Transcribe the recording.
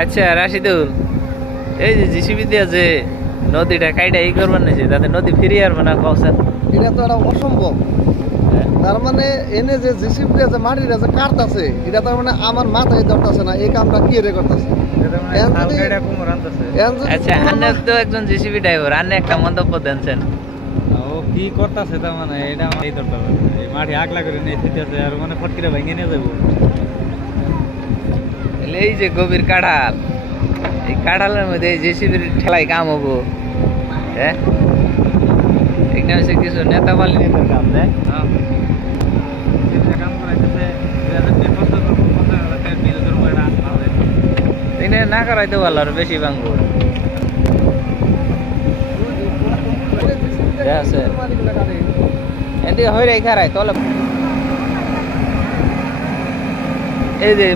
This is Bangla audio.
আচ্ছা রাশিদুল, এই যে জিসিবি দিয়ে যে নদীটা কাইটা ই করবার নিয়েছে, তাতে নদী ফিরিয়ে আসবে না কৌছেন? এটা তো একটা অসম্ভব। তার মানে এনে যে জিসিবি দিয়ে যে মাটিটা যে কাটতেছে, এটা তার মানে আমার মাথায় ধরতেছে না এই কামটা কি রে করতেছে। আচ্ছা, আন্নে তো একজন জিসিবি ড্রাইভার, আন্নে একটা মন্তব্য দেনছেন। ও কি করতেছে তার মানে এটা এই ধরতে হবে, এই মাটি আগলা করে নিয়ে ফিরতেছে আর মানে ফটকিরে ভেঙে নিয়ে যাবো। এই যে গভীর কাঁঠাল, এই কাঁঠালের মধ্যে এই জেসিবির ঠেলাই কাম হবো। হ্যাঁ, এখানে হচ্ছে কিছু নেতা মালি নেতার কাম দেয়। কাম করাইতেছে, কষ্ট করবো, বিল ধরবো, এটা এখানে না করাইতে পারলো আর বেশি ভাঙবো। আছে এদিকে হয়ে রেখা রায় তলে। এই যে